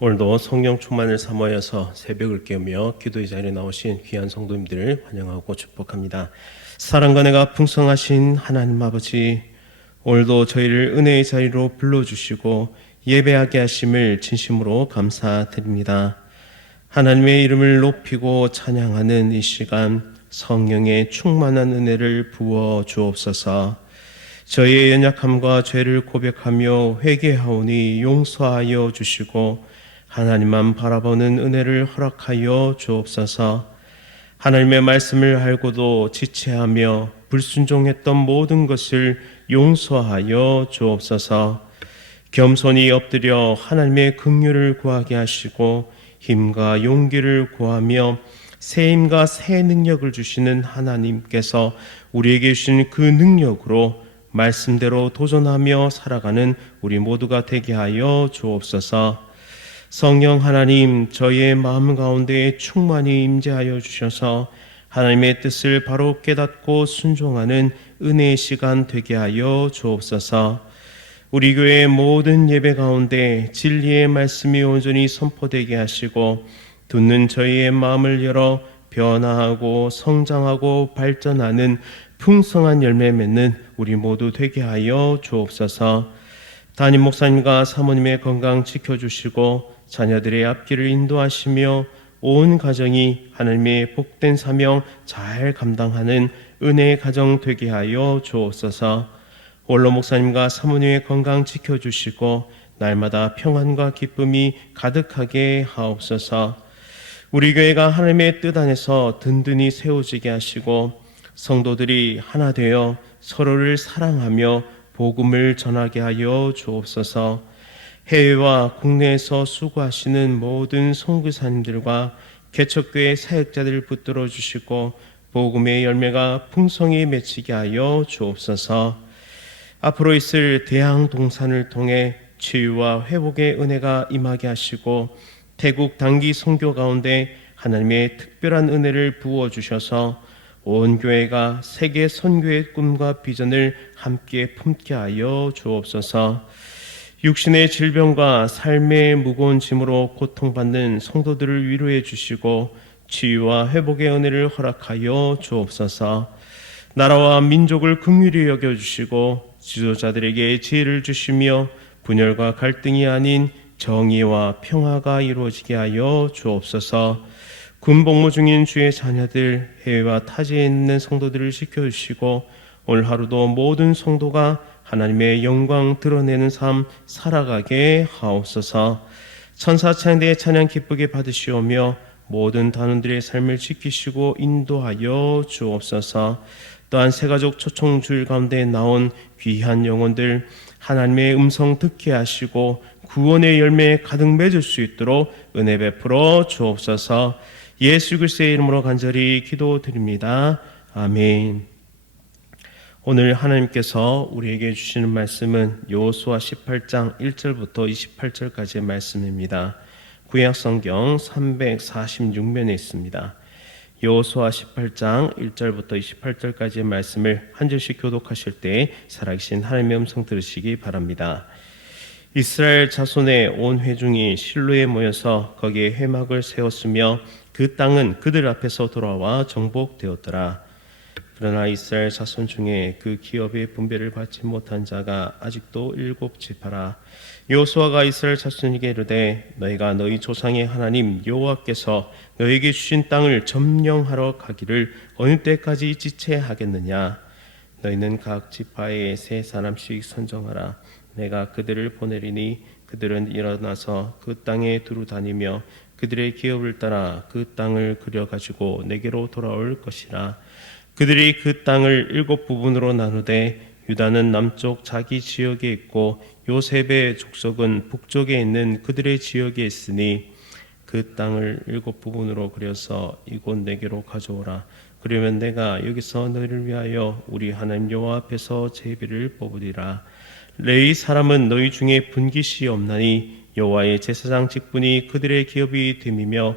오늘도 성령 충만을 사모하여서 새벽을 깨우며 기도의 자리에 나오신 귀한 성도님들을 환영하고 축복합니다. 사랑과 내가 풍성하신 하나님 아버지, 오늘도 저희를 은혜의 자리로 불러주시고 예배하게 하심을 진심으로 감사드립니다. 하나님의 이름을 높이고 찬양하는 이 시간 성령의 충만한 은혜를 부어 주옵소서. 저희의 연약함과 죄를 고백하며 회개하오니 용서하여 주시고 하나님만 바라보는 은혜를 허락하여 주옵소서. 하나님의 말씀을 알고도 지체하며 불순종했던 모든 것을 용서하여 주옵소서. 겸손히 엎드려 하나님의 긍휼을 구하게 하시고 힘과 용기를 구하며 새 힘과 새 능력을 주시는 하나님께서 우리에게 주신 그 능력으로 말씀대로 도전하며 살아가는 우리 모두가 되게 하여 주옵소서. 성령 하나님 저희의 마음 가운데 충만히 임재하여 주셔서 하나님의 뜻을 바로 깨닫고 순종하는 은혜의 시간 되게 하여 주옵소서. 우리 교회의 모든 예배 가운데 진리의 말씀이 온전히 선포되게 하시고 듣는 저희의 마음을 열어 변화하고 성장하고 발전하는 풍성한 열매 맺는 우리 모두 되게 하여 주옵소서. 담임 목사님과 사모님의 건강 지켜주시고 자녀들의 앞길을 인도하시며 온 가정이 하나님의 복된 사명 잘 감당하는 은혜의 가정 되게 하여 주옵소서. 원로 목사님과 사모님의 건강 지켜주시고 날마다 평안과 기쁨이 가득하게 하옵소서. 우리 교회가 하나님의 뜻 안에서 든든히 세워지게 하시고 성도들이 하나 되어 서로를 사랑하며 복음을 전하게 하여 주옵소서. 해외와 국내에서 수고하시는 모든 선교사님들과 개척교회 사역자들을 붙들어 주시고 복음의 열매가 풍성히 맺히게 하여 주옵소서. 앞으로 있을 대항 동산을 통해 치유와 회복의 은혜가 임하게 하시고 태국 단기 선교 가운데 하나님의 특별한 은혜를 부어 주셔서 온 교회가 세계 선교의 꿈과 비전을 함께 품게 하여 주옵소서. 육신의 질병과 삶의 무거운 짐으로 고통받는 성도들을 위로해 주시고 치유와 회복의 은혜를 허락하여 주옵소서. 나라와 민족을 긍휼히 여겨 주시고 지도자들에게 지혜를 주시며 분열과 갈등이 아닌 정의와 평화가 이루어지게 하여 주옵소서. 군 복무 중인 주의 자녀들 해외와 타지에 있는 성도들을 지켜 주시고 오늘 하루도 모든 성도가 하나님의 영광 드러내는 삶 살아가게 하옵소서. 천사 찬양대의 찬양 기쁘게 받으시오며 모든 단원들의 삶을 지키시고 인도하여 주옵소서. 또한 세가족 초청주일 가운데 나온 귀한 영혼들 하나님의 음성 듣게 하시고 구원의 열매에 가득 맺을 수 있도록 은혜 베풀어 주옵소서. 예수 그리스도의 이름으로 간절히 기도드립니다. 아멘. 오늘 하나님께서 우리에게 주시는 말씀은 여호수아 18장 1절부터 28절까지의 말씀입니다. 구약 성경 346면에 있습니다. 여호수아 18장 1절부터 28절까지의 말씀을 한 절씩 교독하실 때 살아계신 하나님의 음성 들으시기 바랍니다. 이스라엘 자손의 온 회중이 실로에 모여서 거기에 회막을 세웠으며 그 땅은 그들 앞에서 돌아와 정복되었더라. 그러나 이스라엘 자손 중에 그 기업의 분배를 받지 못한 자가 아직도 일곱 지파라. 여호수아가 이스라엘 자손에게 이르되 너희가 너희 조상의 하나님 여호와께서 너희에게 주신 땅을 점령하러 가기를 어느 때까지 지체하겠느냐? 너희는 각 지파에 세 사람씩 선정하라. 내가 그들을 보내리니 그들은 일어나서 그 땅에 두루 다니며 그들의 기업을 따라 그 땅을 그려 가지고 내게로 돌아올 것이라. 그들이 그 땅을 일곱 부분으로 나누되 유다는 남쪽 자기 지역에 있고 요셉의 족속은 북쪽에 있는 그들의 지역에 있으니 그 땅을 일곱 부분으로 그려서 이곳 내게로 가져오라. 그러면 내가 여기서 너희를 위하여 우리 하나님 여호와 앞에서 제비를 뽑으리라. 레이 사람은 너희 중에 분깃이 없나니 여호와의 제사장 직분이 그들의 기업이 됨이며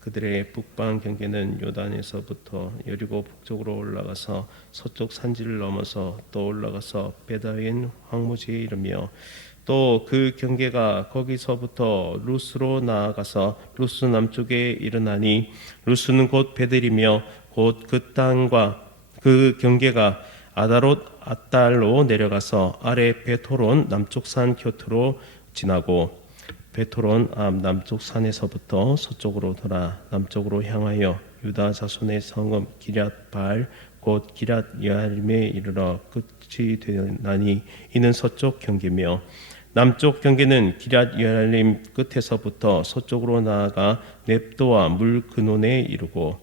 그들의 북방 경계는 요단에서부터 여리고 북쪽으로 올라가서 서쪽 산지를 넘어서 또 올라가서 베다인 황무지에 이르며 또 그 경계가 거기서부터 루스로 나아가서 루스 남쪽에 이르나니 루스는 곧 베델이며 곧 그 땅과 그 경계가 아다롯 아달로 내려가서 아래 베토론 남쪽 산 곁으로 지나고 베토론 앞 남쪽 산에서부터 서쪽으로 돌아 남쪽으로 향하여 유다 자손의 성읍 기럇 발곧 기럇 여아림에 이르러 끝이 되나니 이는 서쪽 경계며 남쪽 경계는 기럇 여아림 끝에서부터 서쪽으로 나아가 넵도와 물 근원에 이르고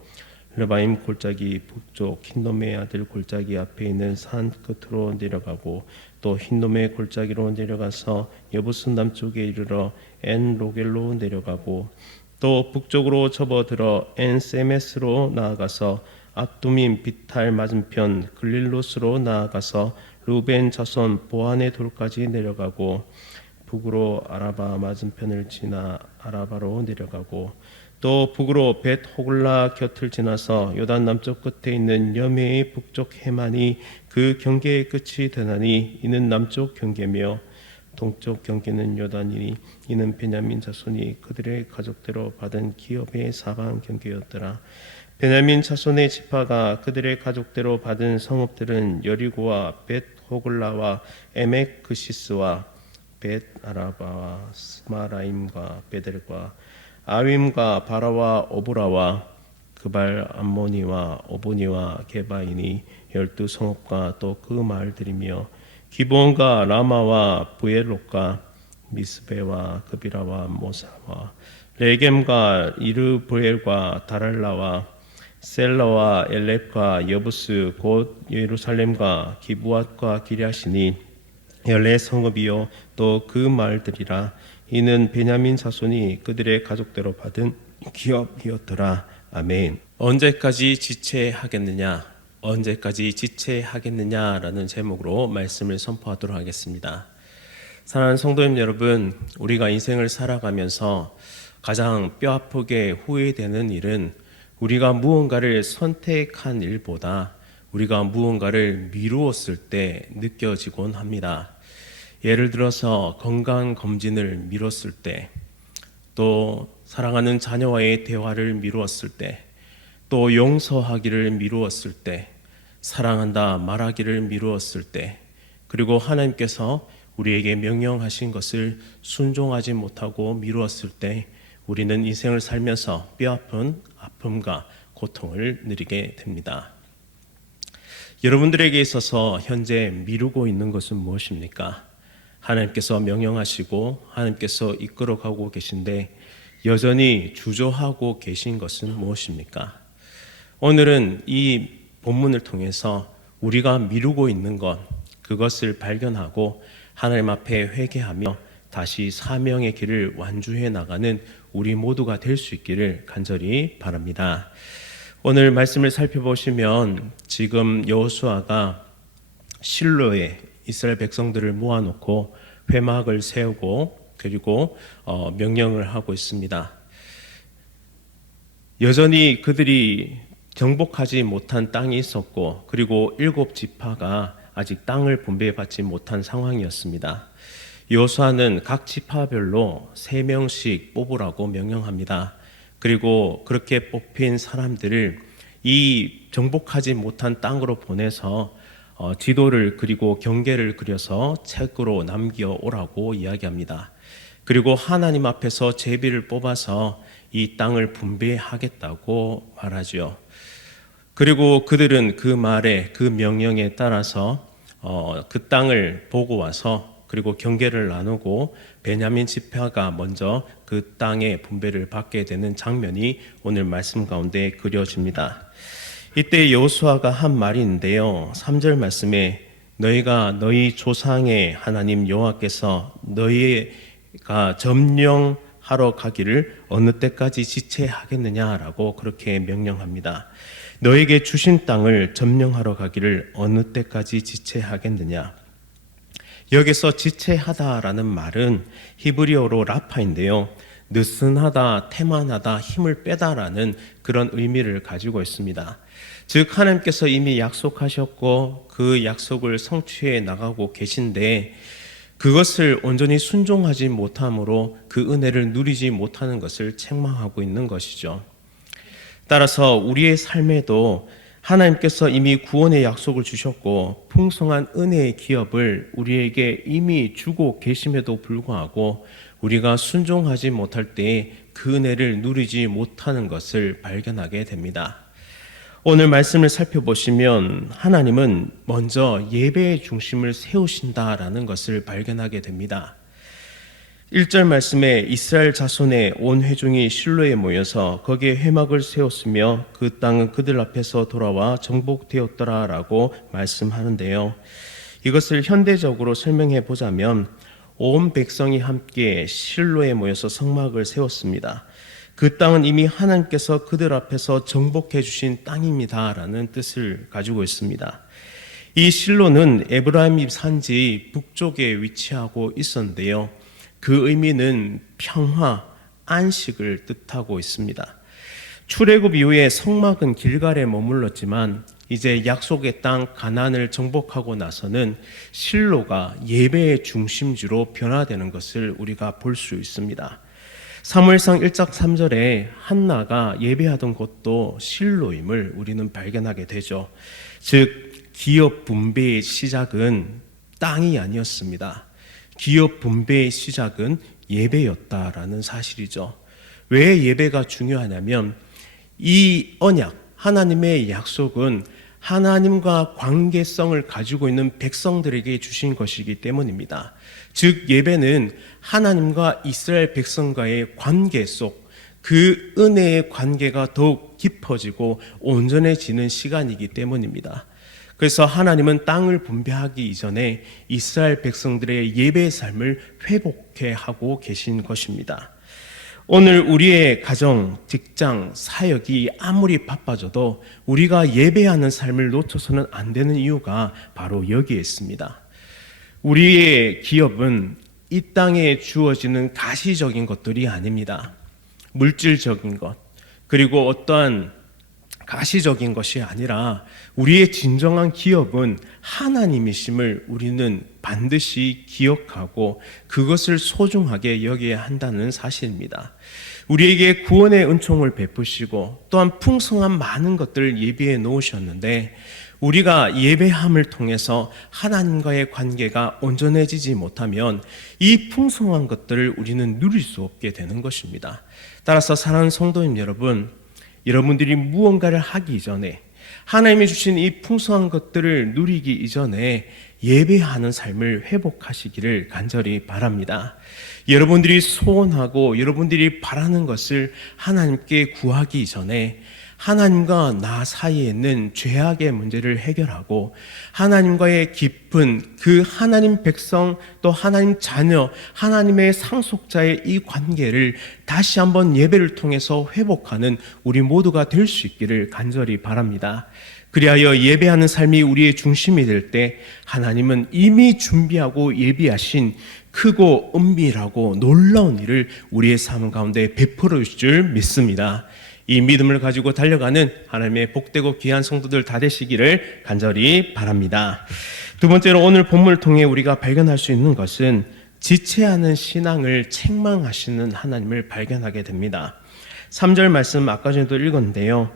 르바임 골짜기 북쪽 흰놈의 아들 골짜기 앞에 있는 산 끝으로 내려가고 또 흰놈의 골짜기로 내려가서 여부스 남쪽에 이르러 엔 로겔로 내려가고 또 북쪽으로 접어들어 엔 세메스로 나아가서 압두민 비탈 맞은편 글릴로스로 나아가서 루벤 자손 보안의 돌까지 내려가고 북으로 아라바 맞은편을 지나 아라바로 내려가고 또 북으로 벳 호글라 곁을 지나서 요단 남쪽 끝에 있는 여메의 북쪽 해만이 그 경계의 끝이 되나니 이는 남쪽 경계며 동쪽 경계는 요단이니 이는 베냐민 자손이 그들의 가족대로 받은 기업의 사방 경계였더라. 베냐민 자손의 지파가 그들의 가족대로 받은 성읍들은 여리고와 벳 호글라와 에멕 그시스와 벳 아라바와 스마라임과 베델과 아윈과 바라와 오브라와 그발 암모니와 오보니와 게바이니 열두 성읍과 또 그 마을들이며 기본과 라마와 부엘롯과 미스베와 그비라와 모사와 레겜과 이르브엘과 다랄라와 셀라와 엘렙과 여부스 곧 예루살렘과 기부앗과 기랴시니 열네 성읍이요 또 그 마을들이라. 이는 베냐민 자손이 그들의 가족대로 받은 기업이었더라. 아멘. 언제까지 지체하겠느냐? 언제까지 지체하겠느냐라는 제목으로 말씀을 선포하도록 하겠습니다. 사랑하는 성도님 여러분 우리가 인생을 살아가면서 가장 뼈 아프게 후회되는 일은 우리가 무언가를 선택한 일보다 우리가 무언가를 미루었을 때 느껴지곤 합니다. 예를 들어서 건강 검진을 미뤘을 때, 또 사랑하는 자녀와의 대화를 미루었을 때, 또 용서하기를 미루었을 때, 사랑한다 말하기를 미루었을 때, 그리고 하나님께서 우리에게 명령하신 것을 순종하지 못하고 미루었을 때, 우리는 인생을 살면서 뼈아픈 아픔과 고통을 누리게 됩니다. 여러분들에게 있어서 현재 미루고 있는 것은 무엇입니까? 하나님께서 명령하시고 하나님께서 이끌어가고 계신데 여전히 주저하고 계신 것은 무엇입니까? 오늘은 이 본문을 통해서 우리가 미루고 있는 것 그것을 발견하고 하나님 앞에 회개하며 다시 사명의 길을 완주해 나가는 우리 모두가 될 수 있기를 간절히 바랍니다. 오늘 말씀을 살펴보시면 지금 여호수아가 실로에 이스라엘 백성들을 모아놓고 회막을 세우고 그리고 어, 명령을 하고 있습니다. 여전히 그들이 정복하지 못한 땅이 있었고 그리고 일곱 지파가 아직 땅을 분배받지 못한 상황이었습니다. 여호수아는 각 지파별로 세 명씩 뽑으라고 명령합니다. 그리고 그렇게 뽑힌 사람들을 이 정복하지 못한 땅으로 보내서 어, 지도를 그리고 경계를 그려서 책으로 남겨 오라고 이야기합니다. 그리고 하나님 앞에서 제비를 뽑아서 이 땅을 분배하겠다고 말하지요. 그리고 그들은 그 말에 그 명령에 따라서 어, 그 땅을 보고 와서 그리고 경계를 나누고 베냐민 지파가 먼저 그 땅의 분배를 받게 되는 장면이 오늘 말씀 가운데 그려집니다. 이때 여호수아가 한 말이 있는데요. 3절 말씀에 너희가 너희 조상의 하나님 여호와께서 너희가 점령하러 가기를 어느 때까지 지체하겠느냐라고 그렇게 명령합니다. 너에게 주신 땅을 점령하러 가기를 어느 때까지 지체하겠느냐? 여기서 지체하다라는 말은 히브리어로 라파인데요. 느슨하다, 태만하다, 힘을 빼다라는 그런 의미를 가지고 있습니다. 즉 하나님께서 이미 약속하셨고 그 약속을 성취해 나가고 계신데 그것을 온전히 순종하지 못함으로 그 은혜를 누리지 못하는 것을 책망하고 있는 것이죠. 따라서 우리의 삶에도 하나님께서 이미 구원의 약속을 주셨고 풍성한 은혜의 기업을 우리에게 이미 주고 계심에도 불구하고 우리가 순종하지 못할 때그 은혜를 누리지 못하는 것을 발견하게 됩니다. 오늘 말씀을 살펴보시면 하나님은 먼저 예배의 중심을 세우신다라는 것을 발견하게 됩니다. 1절 말씀에 이스라엘 자손의 온 회중이 실로에 모여서 거기에 회막을 세웠으며 그 땅은 그들 앞에서 돌아와 정복되었더라라고 말씀하는데요. 이것을 현대적으로 설명해 보자면 온 백성이 함께 실로에 모여서 성막을 세웠습니다. 그 땅은 이미 하나님께서 그들 앞에서 정복해 주신 땅입니다라는 뜻을 가지고 있습니다. 이 실로는 에브라임 산지 북쪽에 위치하고 있었는데요. 그 의미는 평화, 안식을 뜻하고 있습니다. 출애굽 이후에 성막은 길갈에 머물렀지만 이제 약속의 땅 가나안을 정복하고 나서는 실로가 예배의 중심지로 변화되는 것을 우리가 볼 수 있습니다. 사무엘상 1장 3절에 한나가 예배하던 곳도 실로임을 우리는 발견하게 되죠. 즉 기업 분배의 시작은 땅이 아니었습니다. 기업 분배의 시작은 예배였다라는 사실이죠. 왜 예배가 중요하냐면 이 언약, 하나님의 약속은 하나님과 관계성을 가지고 있는 백성들에게 주신 것이기 때문입니다. 즉, 예배는 하나님과 이스라엘 백성과의 관계 속 그 은혜의 관계가 더욱 깊어지고 온전해지는 시간이기 때문입니다. 그래서 하나님은 땅을 분배하기 이전에 이스라엘 백성들의 예배의 삶을 회복해 하고 계신 것입니다. 오늘 우리의 가정, 직장, 사역이 아무리 바빠져도 우리가 예배하는 삶을 놓쳐서는 안 되는 이유가 바로 여기에 있습니다. 우리의 기업은 이 땅에 주어지는 가시적인 것들이 아닙니다. 물질적인 것, 그리고 어떠한 가시적인 것이 아니라 우리의 진정한 기업은 하나님이심을 우리는 반드시 기억하고 그것을 소중하게 여겨야 한다는 사실입니다. 우리에게 구원의 은총을 베푸시고 또한 풍성한 많은 것들을 예비해 놓으셨는데 우리가 예배함을 통해서 하나님과의 관계가 온전해지지 못하면 이 풍성한 것들을 우리는 누릴 수 없게 되는 것입니다. 따라서 사랑하는 성도님 여러분, 여러분들이 무언가를 하기 전에 하나님이 주신 이 풍성한 것들을 누리기 이전에 예배하는 삶을 회복하시기를 간절히 바랍니다. 여러분들이 소원하고 여러분들이 바라는 것을 하나님께 구하기 전에 하나님과 나 사이에 있는 죄악의 문제를 해결하고 하나님과의 깊은 그 하나님 백성 또 하나님 자녀 하나님의 상속자의 이 관계를 다시 한번 예배를 통해서 회복하는 우리 모두가 될 수 있기를 간절히 바랍니다. 그리하여 예배하는 삶이 우리의 중심이 될 때 하나님은 이미 준비하고 예비하신 크고 은밀하고 놀라운 일을 우리의 삶 가운데 베풀어 줄줄 믿습니다. 이 믿음을 가지고 달려가는 하나님의 복되고 귀한 성도들 다 되시기를 간절히 바랍니다. 두 번째로 오늘 본문을 통해 우리가 발견할 수 있는 것은 지체하는 신앙을 책망하시는 하나님을 발견하게 됩니다. 3절 말씀 아까 전에도 읽었는데요.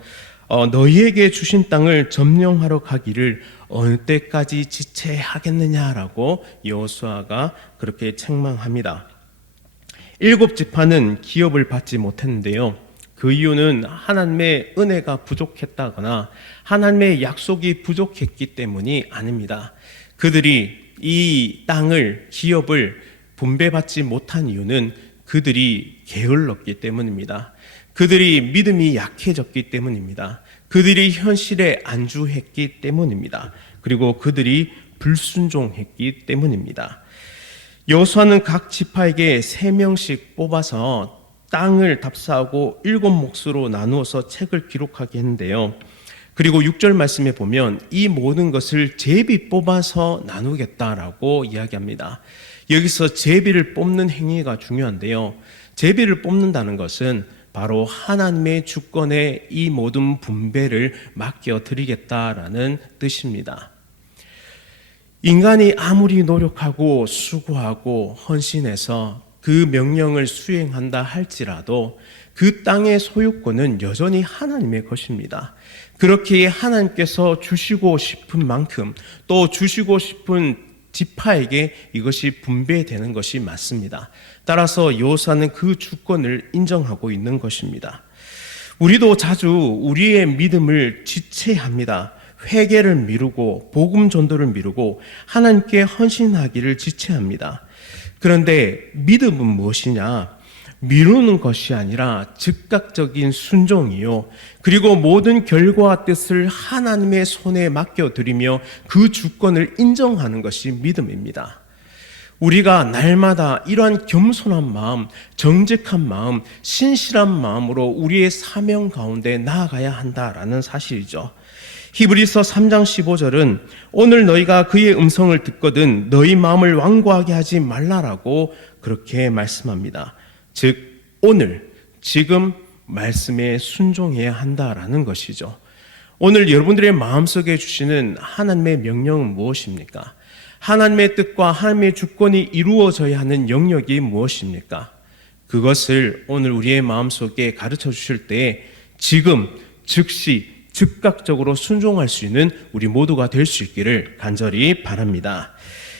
어, 너희에게 주신 땅을 점령하러 가기를 어느 때까지 지체하겠느냐라고 여호수아가 그렇게 책망합니다. 일곱 지파는 기업을 받지 못했는데요. 그 이유는 하나님의 은혜가 부족했다거나 하나님의 약속이 부족했기 때문이 아닙니다. 그들이 이 땅을 기업을 분배받지 못한 이유는 그들이 게을렀기 때문입니다. 그들이 믿음이 약해졌기 때문입니다. 그들이 현실에 안주했기 때문입니다. 그리고 그들이 불순종했기 때문입니다. 여호수아는 각 지파에게 세 명씩 뽑아서 땅을 답사하고 일곱 몫으로 나누어서 책을 기록하게 했는데요. 그리고 6절 말씀에 보면 이 모든 것을 제비 뽑아서 나누겠다라고 이야기합니다. 여기서 제비를 뽑는 행위가 중요한데요. 제비를 뽑는다는 것은 바로 하나님의 주권에 이 모든 분배를 맡겨 드리겠다라는 뜻입니다. 인간이 아무리 노력하고 수고하고 헌신해서 그 명령을 수행한다 할지라도 그 땅의 소유권은 여전히 하나님의 것입니다. 그렇게 하나님께서 주시고 싶은 만큼 또 주시고 싶은 지파에게 이것이 분배되는 것이 맞습니다. 따라서 여호사는 그 주권을 인정하고 있는 것입니다. 우리도 자주 우리의 믿음을 지체합니다. 회개를 미루고 복음 전도를 미루고 하나님께 헌신하기를 지체합니다. 그런데 믿음은 무엇이냐? 미루는 것이 아니라 즉각적인 순종이요. 그리고 모든 결과와 뜻을 하나님의 손에 맡겨드리며 그 주권을 인정하는 것이 믿음입니다. 우리가 날마다 이러한 겸손한 마음, 정직한 마음, 신실한 마음으로 우리의 사명 가운데 나아가야 한다라는 사실이죠. 히브리서 3장 15절은 오늘 너희가 그의 음성을 듣거든 너희 마음을 완고하게 하지 말라라고 그렇게 말씀합니다. 즉 오늘 지금 말씀에 순종해야 한다라는 것이죠. 오늘 여러분들의 마음속에 주시는 하나님의 명령은 무엇입니까? 하나님의 뜻과 하나님의 주권이 이루어져야 하는 영역이 무엇입니까? 그것을 오늘 우리의 마음속에 가르쳐 주실 때 지금 즉시 즉각적으로 순종할 수 있는 우리 모두가 될 수 있기를 간절히 바랍니다.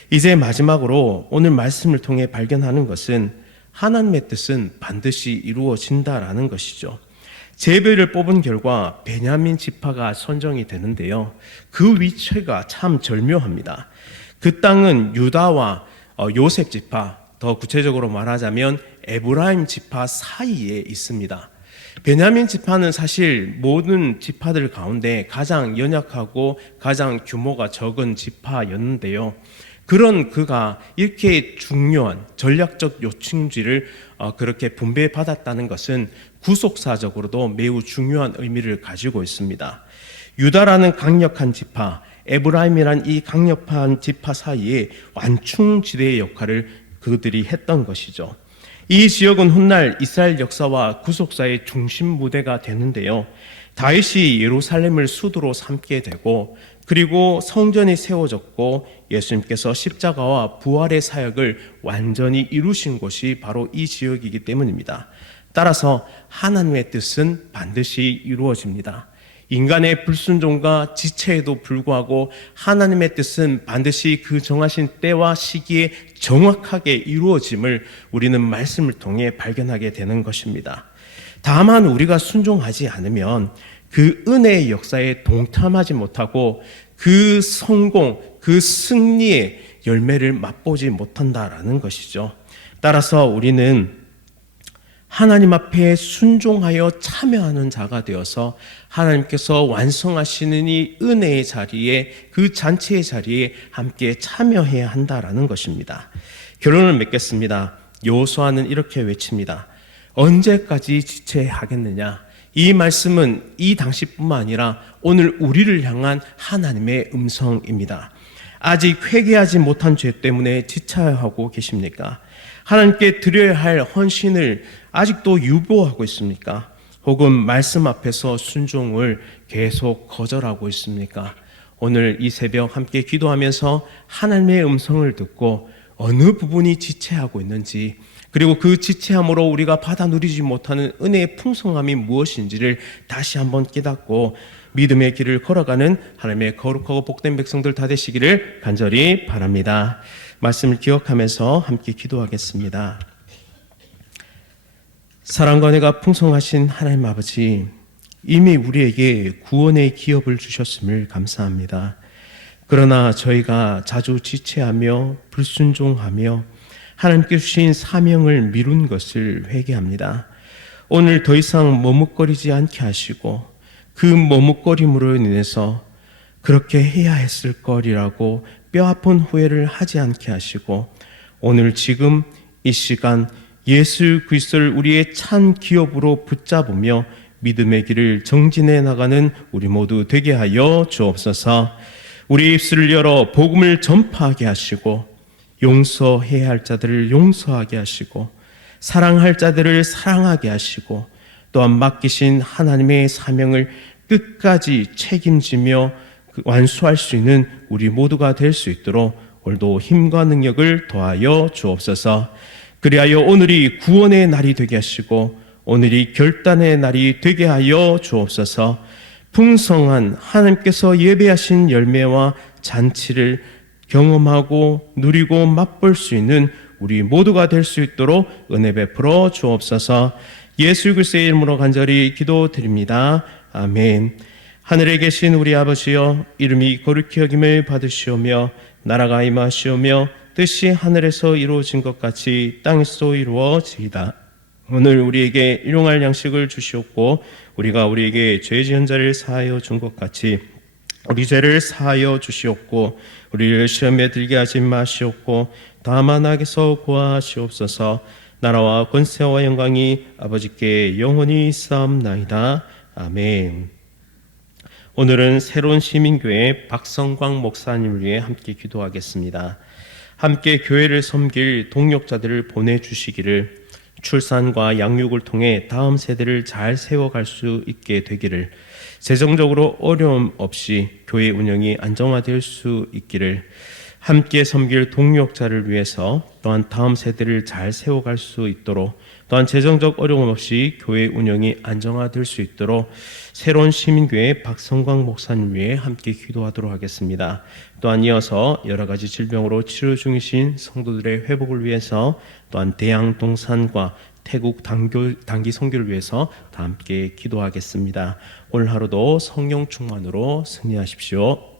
이제 마지막으로 오늘 말씀을 통해 발견하는 것은 하나님의 뜻은 반드시 이루어진다라는 것이죠. 제배를 뽑은 결과 베냐민 지파가 선정이 되는데요. 그 위치가 참 절묘합니다. 그 땅은 유다와 어, 요셉 지파, 더 구체적으로 말하자면 에브라임 지파 사이에 있습니다. 베냐민 지파는 사실 모든 지파들 가운데 가장 연약하고 가장 규모가 적은 지파였는데요. 그런 그가 이렇게 중요한 전략적 요충지를 어, 그렇게 분배받았다는 것은 구속사적으로도 매우 중요한 의미를 가지고 있습니다. 유다라는 강력한 지파, 에브라임이란 이 강력한 지파 사이에 완충지대의 역할을 그들이 했던 것이죠. 이 지역은 훗날 이스라엘 역사와 구속사의 중심 무대가 되는데요. 다윗이 예루살렘을 수도로 삼게 되고 그리고 성전이 세워졌고 예수님께서 십자가와 부활의 사역을 완전히 이루신 곳이 바로 이 지역이기 때문입니다. 따라서 하나님의 뜻은 반드시 이루어집니다. 인간의 불순종과 지체에도 불구하고 하나님의 뜻은 반드시 그 정하신 때와 시기에 정확하게 이루어짐을 우리는 말씀을 통해 발견하게 되는 것입니다. 다만 우리가 순종하지 않으면 그 은혜의 역사에 동참하지 못하고 그 성공, 그 승리의 열매를 맛보지 못한다라는 것이죠. 따라서 우리는 하나님 앞에 순종하여 참여하는 자가 되어서 하나님께서 완성하시는 이 은혜의 자리에 그 잔치의 자리에 함께 참여해야 한다라는 것입니다. 결론을 맺겠습니다. 요수아는 이렇게 외칩니다. 언제까지 지체하겠느냐? 이 말씀은 이 당시뿐만 아니라 오늘 우리를 향한 하나님의 음성입니다. 아직 회개하지 못한 죄 때문에 지체하고 계십니까? 하나님께 드려야 할 헌신을 아직도 유보하고 있습니까? 혹은 말씀 앞에서 순종을 계속 거절하고 있습니까? 오늘 이 새벽 함께 기도하면서 하나님의 음성을 듣고 어느 부분이 지체하고 있는지 그리고 그 지체함으로 우리가 받아 누리지 못하는 은혜의 풍성함이 무엇인지를 다시 한번 깨닫고 믿음의 길을 걸어가는 하나님의 거룩하고 복된 백성들 다 되시기를 간절히 바랍니다. 말씀을 기억하면서 함께 기도하겠습니다. 사랑과 은혜가 풍성하신 하나님 아버지, 이미 우리에게 구원의 기업을 주셨음을 감사합니다. 그러나 저희가 자주 지체하며 불순종하며 하나님께 주신 사명을 미룬 것을 회개합니다. 오늘 더 이상 머뭇거리지 않게 하시고 그 머뭇거림으로 인해서 그렇게 해야 했을 거리라고 뼈아픈 후회를 하지 않게 하시고 오늘 지금 이 시간 예수 그리스도를 우리의 찬 기업으로 붙잡으며 믿음의 길을 정진해 나가는 우리 모두 되게 하여 주옵소서. 우리 입술을 열어 복음을 전파하게 하시고 용서해야 할 자들을 용서하게 하시고 사랑할 자들을 사랑하게 하시고 또한 맡기신 하나님의 사명을 끝까지 책임지며 그 완수할 수 있는 우리 모두가 될 수 있도록 오늘도 힘과 능력을 더하여 주옵소서. 그리하여 오늘이 구원의 날이 되게 하시고 오늘이 결단의 날이 되게 하여 주옵소서. 풍성한 하나님께서 예배하신 열매와 잔치를 경험하고 누리고 맛볼 수 있는 우리 모두가 될 수 있도록 은혜 베풀어 주옵소서. 예수 그리스도의 이름으로 간절히 기도드립니다. 아멘. 하늘에 계신 우리 아버지여 이름이 거룩히 여김을 받으시오며 나라가 임하시오며 뜻이 하늘에서 이루어진 것 같이 땅에서 이루어지이다. 오늘 우리에게 일용할 양식을 주시옵고 우리가 우리에게 죄 지은 자를 사하여 준 것 같이 우리 죄를 사하여 주시옵고 우리를 시험에 들게 하지 마시옵고 다만 악에서 구하시옵소서. 나라와 권세와 영광이 아버지께 영원히 쌓옵나이다. 아멘. 오늘은 새로운 시민교회 박성광 목사님을 위해 함께 기도하겠습니다 함께 교회를 섬길 동력자들을 보내주시기를 출산과 양육을 통해 다음 세대를 잘 세워갈 수 있게 되기를 재정적으로 어려움 없이 교회 운영이 안정화될 수 있기를 함께 섬길 동력자를 위해서 또한 다음 세대를 잘 세워갈 수 있도록 또한 재정적 어려움 없이 교회 운영이 안정화될 수 있도록 새로운 시민교회 박성광 목사님 위해 함께 기도하도록 하겠습니다. 또한 이어서 여러 가지 질병으로 치료 중이신 성도들의 회복을 위해서 또한 대양 동산과 태국 단교, 단기 선교를 위해서 다 함께 기도하겠습니다. 오늘 하루도 성령 충만으로 승리하십시오.